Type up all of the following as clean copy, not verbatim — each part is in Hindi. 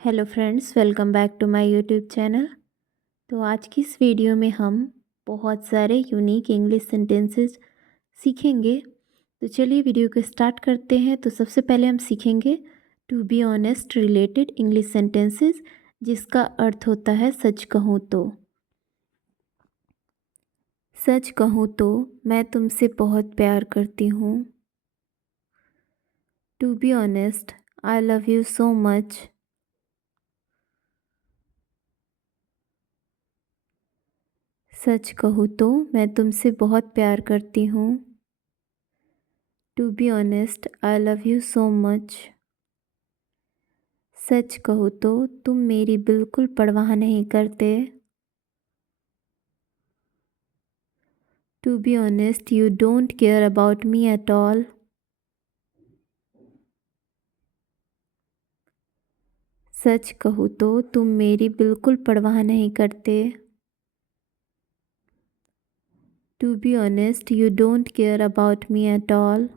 Hello friends, welcome back to my YouTube channel. तो आज की इस वीडियो में हम बहुत सारे यूनिक इंग्लिश सेंटेंसेस सीखेंगे। तो चलिए वीडियो को स्टार्ट करते हैं। तो सबसे पहले हम सीखेंगे to be honest related English sentences, जिसका अर्थ होता है सच कहूँ तो। सच कहूँ तो मैं तुमसे बहुत प्यार करती हूँ। To be honest, I love you so much. सच कहूँ तो मैं तुमसे बहुत प्यार करती हूँ। To be honest, I love you so much. सच कहूँ तो तुम मेरी बिल्कुल परवाह नहीं करते। To be honest, you don't care about me at all. सच कहूँ तो तुम मेरी बिल्कुल परवाह नहीं करते। To be honest, you don't care about me at all.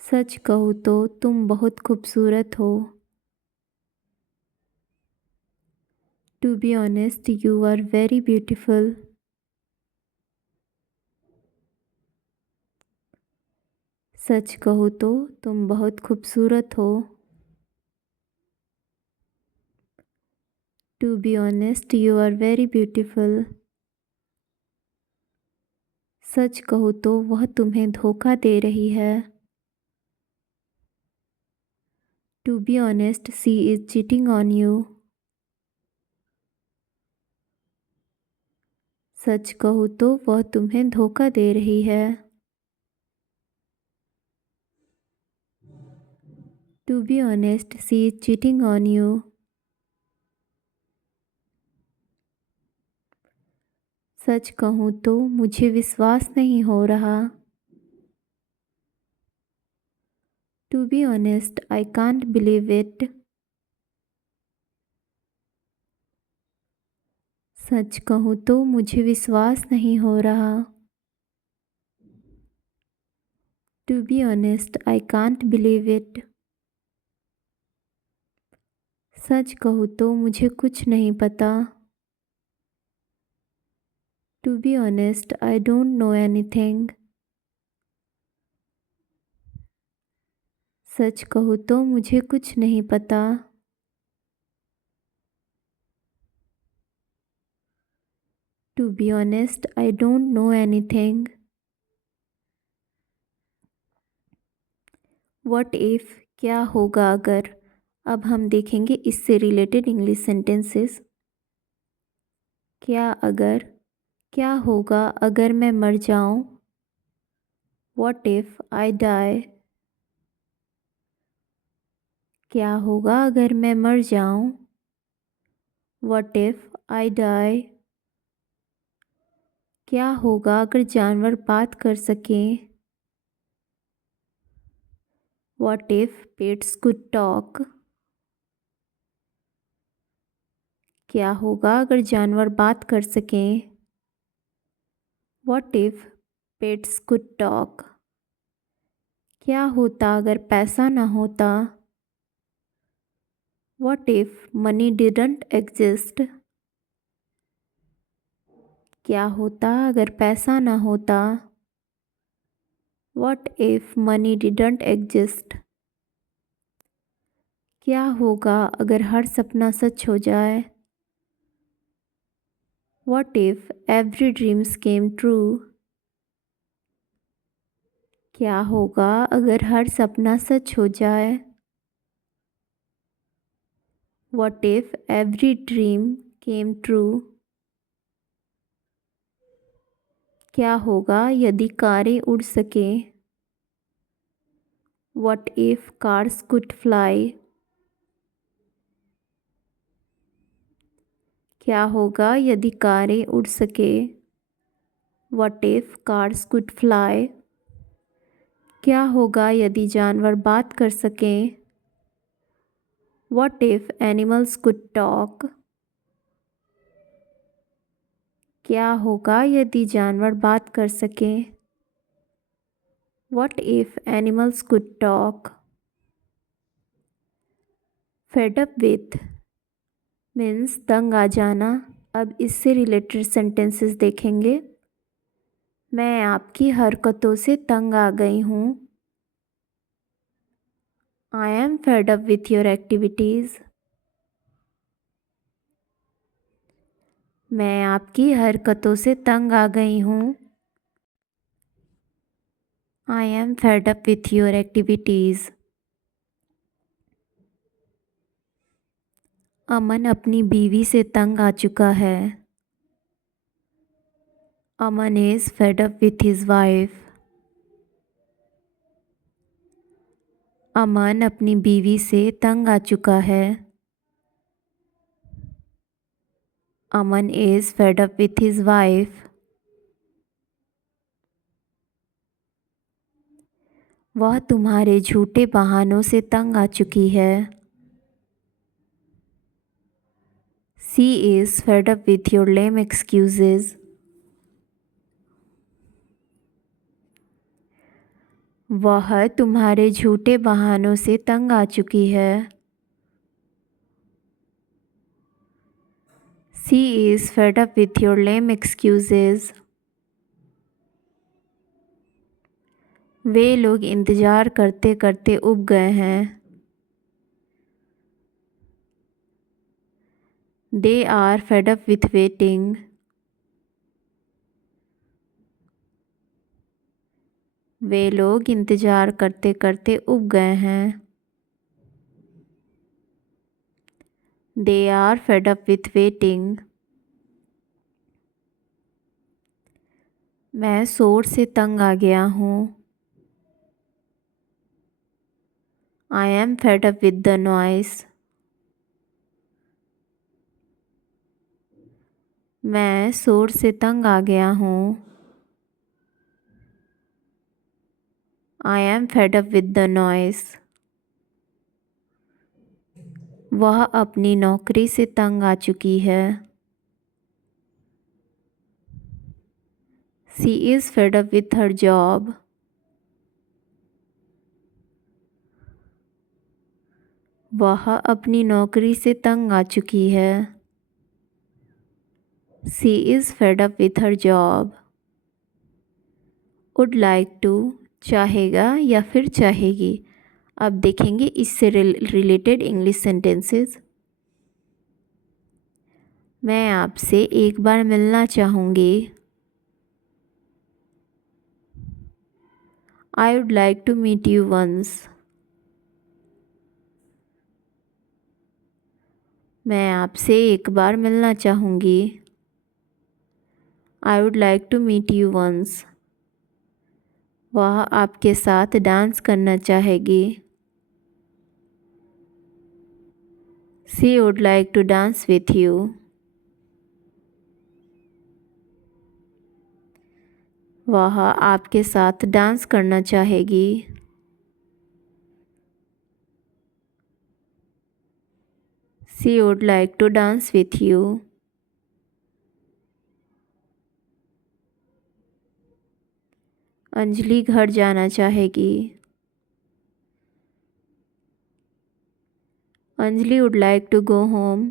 सच कहूँ तो तुम बहुत खूबसूरत हो। To be honest, you are very beautiful. सच कहूँ तो तुम बहुत खूबसूरत हो। To be honest, you are very beautiful. सच कहूँ तो वह तुम्हें धोखा दे रही है। To be honest, she is cheating on you. सच कहूँ तो वह तुम्हें धोखा दे रही है। To be honest, she is cheating on you. सच कहूँ तो मुझे विश्वास नहीं हो रहा। To be honest, I can't believe it. सच कहूँ तो मुझे विश्वास नहीं हो रहा। To be honest, I can't believe it. सच कहूँ तो मुझे कुछ नहीं पता। To be honest, I don't know anything. सच कहूँ तो मुझे कुछ नहीं पता। To be honest, I don't know anything. What if, क्या होगा अगर। अब हम देखेंगे इससे रिलेटेड इंग्लिश सेंटेंसेस। क्या अगर, क्या होगा अगर मैं मर जाऊँ। What if I die. क्या होगा अगर मैं मर जाऊँ। What if I die. क्या होगा अगर जानवर बात कर सकें। What if pets could talk. क्या होगा अगर जानवर बात कर सकें। What if pets could talk. क्या होता अगर पैसा ना होता। What if money didn't exist. क्या होता अगर पैसा ना होता। What if money didn't exist. क्या होगा अगर हर सपना सच हो जाए। What if every dreams came true. क्या होगा अगर हर सपना सच हो जाए। What if every dream came true. क्या होगा यदि कारें उड़ सकें। What if cars could fly. क्या होगा यदि कारें उड़ सके। What if cars could fly. क्या होगा यदि जानवर बात कर सकें। What if animals could talk. क्या होगा यदि जानवर बात कर सकें। What if animals could talk. Fade up with means तंग आ जाना। अब इससे रिलेटेड सेंटेंसेस देखेंगे। मैं आपकी हरकतों से तंग आ गई हूँ। I am fed up with your activities. मैं आपकी हरकतों से तंग आ गई हूँ। I am fed up with your activities. Aman अपनी बीवी से तंग आ चुका है। Aman is fed up with his wife. Aman अपनी बीवी से तंग आ चुका है। Aman is fed up with his wife. वह तुम्हारे झूठे बहानों से तंग आ चुकी है। She is fed up with your lame excuses. वह तुम्हारे झूठे बहानों से तंग आ चुकी है। She is fed up with your lame excuses. वे लोग इंतज़ार करते करते ऊब गए हैं। They are fed up with waiting. वे लोग इंतज़ार करते करते ऊब गए हैं। They are fed up with waiting. मैं शोर से तंग आ गया हूँ। I am fed up with the noise. मैं शोर से तंग आ गया हूँ। I am fed up with the noise. वह अपनी नौकरी से तंग आ चुकी है। She is fed up with her job. वह अपनी नौकरी से तंग आ चुकी है। She is fed up with her job. Would like to चाहेगा या फिर चाहेगी। अब देखेंगे इससे रिलेटेड इंग्लिश सेंटेंसेस। मैं आपसे एक बार मिलना चाहूँगी। I would like to meet you once. मैं आपसे एक बार मिलना चाहूँगी। I would like to meet you once. वह आपके साथ डांस करना चाहेगी। She would like to dance with you. वह आपके साथ डांस करना चाहेगी। She would like to dance with you. Anjali घर जाना चाहेगी। Anjali would like to go home.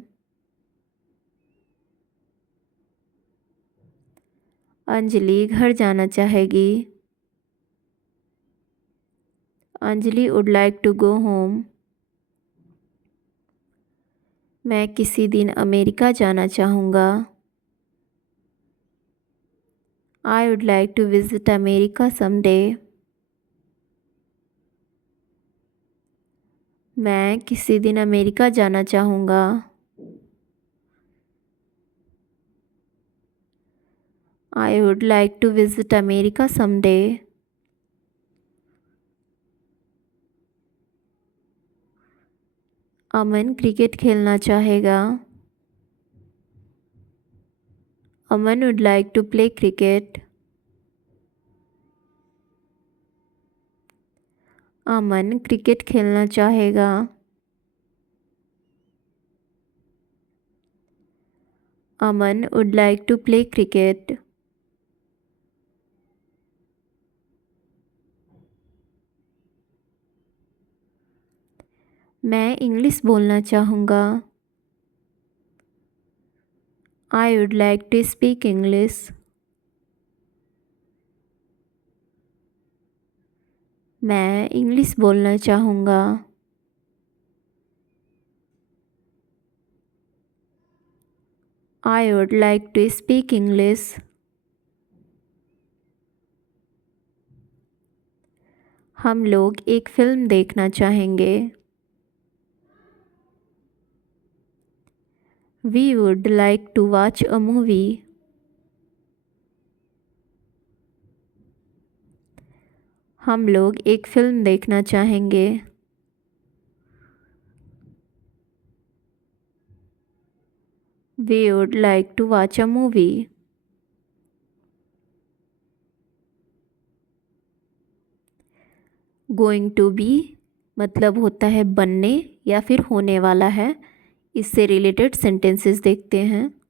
Anjali घर जाना चाहेगी। Anjali would like to go home. मैं किसी दिन अमेरिका जाना चाहूँगा। I would like to visit America someday. मैं किसी दिन अमेरिका जाना चाहूँगा। I would like to visit America someday. Aman cricket खेलना चाहेगा। Aman would like to play cricket. Aman cricket खेलना चाहेगा। Aman would like to play cricket. मैं इंग्लिश बोलना चाहूँगा। I would like to speak English. मैं इंग्लिश बोलना चाहूँगा। I would like to speak English. हम लोग एक फ़िल्म देखना चाहेंगे। We would like to watch a movie. हम लोग एक फ़िल्म देखना चाहेंगे। We would like to watch a movie. Going to be मतलब होता है बनने या फिर होने वाला है। इससे रिलेटेड सेंटेंसेस देखते हैं।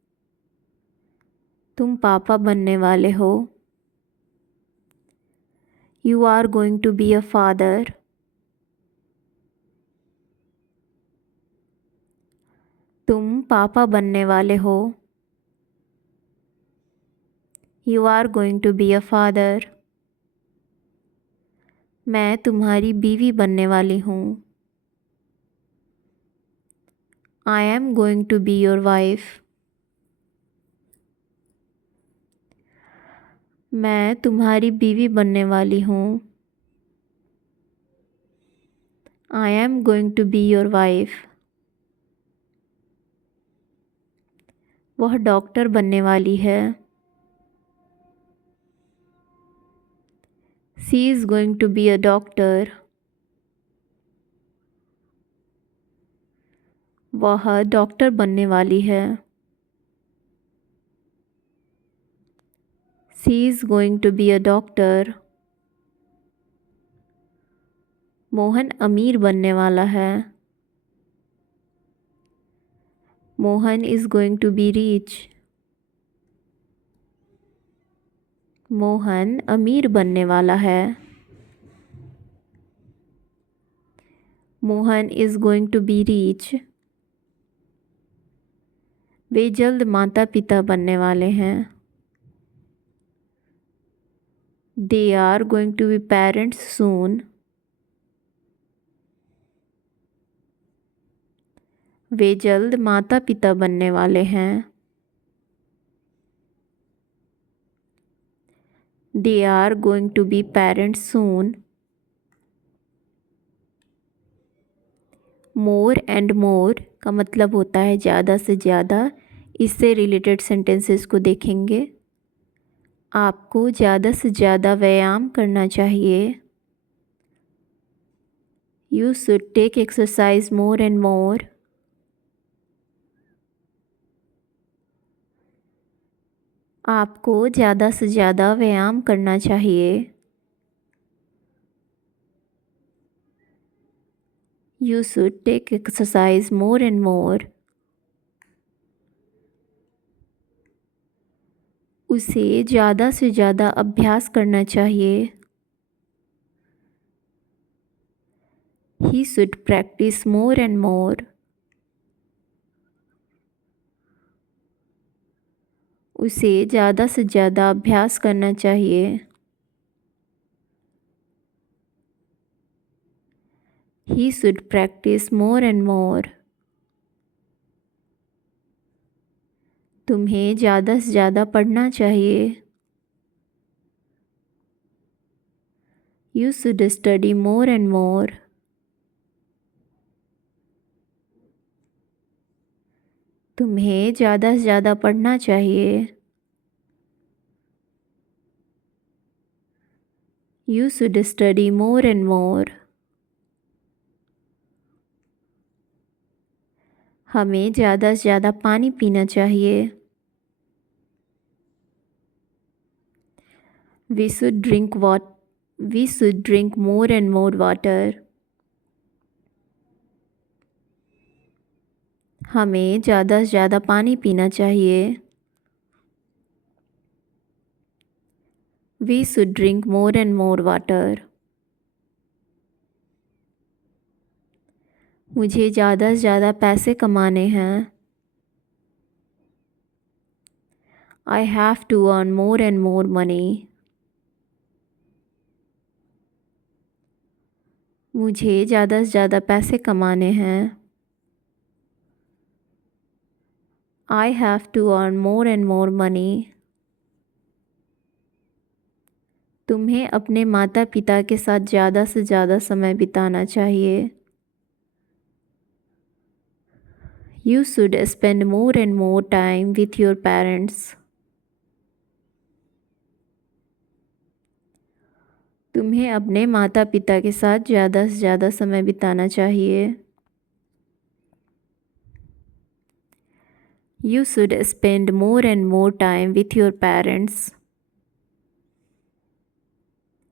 तुम पापा बनने वाले हो। You are going to be a father. तुम पापा बनने वाले हो। You are going to be a father. मैं तुम्हारी बीवी बनने वाली हूँ। I am going to be your wife. मैं तुम्हारी बीवी बनने वाली हूँ। I am going to be your wife. वह डॉक्टर बनने वाली है। She is going to be a doctor. वह डॉक्टर बनने वाली है। She is going to be a doctor. Mohan अमीर बनने वाला है। Mohan is going to be rich. Mohan अमीर बनने वाला है। Mohan is going to be rich. वे जल्द माता पिता बनने वाले हैं। They are going to be parents soon. वे जल्द माता पिता बनने वाले हैं। They are going to be parents soon. More and more का मतलब होता है ज़्यादा से ज़्यादा। इससे रिलेटेड सेंटेंसेस को देखेंगे। आपको ज़्यादा से ज़्यादा व्यायाम करना चाहिए। You should take exercise more and more. आपको ज़्यादा से ज़्यादा व्यायाम करना चाहिए। You should take exercise more and more. उसे ज़्यादा से ज़्यादा अभ्यास करना चाहिए। He should practise more and more. उसे ज़्यादा से ज़्यादा अभ्यास करना चाहिए। He should practise more and more. तुम्हें ज़्यादा से ज़्यादा पढ़ना चाहिए। You should study more and more. तुम्हें ज़्यादा से ज़्यादा पढ़ना चाहिए। You should study more and more. हमें ज़्यादा से ज़्यादा पानी पीना चाहिए। We should drink more and more water. हमें ज़्यादा से ज़्यादा पानी पीना चाहिए। We should drink more and more water. मुझे ज़्यादा से ज़्यादा पैसे कमाने हैं। I have to earn more and more money. मुझे ज़्यादा से ज़्यादा पैसे कमाने हैं। I have to earn more and more money. तुम्हें अपने माता पिता के साथ ज़्यादा से ज़्यादा समय बिताना चाहिए। You should spend more and more time with your parents. तुम्हें अपने माता पिता के साथ ज़्यादा से ज़्यादा समय बिताना चाहिए। You should spend more and more time with your parents.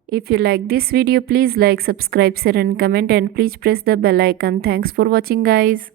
If you like this video, please like, subscribe, share and comment, and please press the bell icon. Thanks for watching, guys.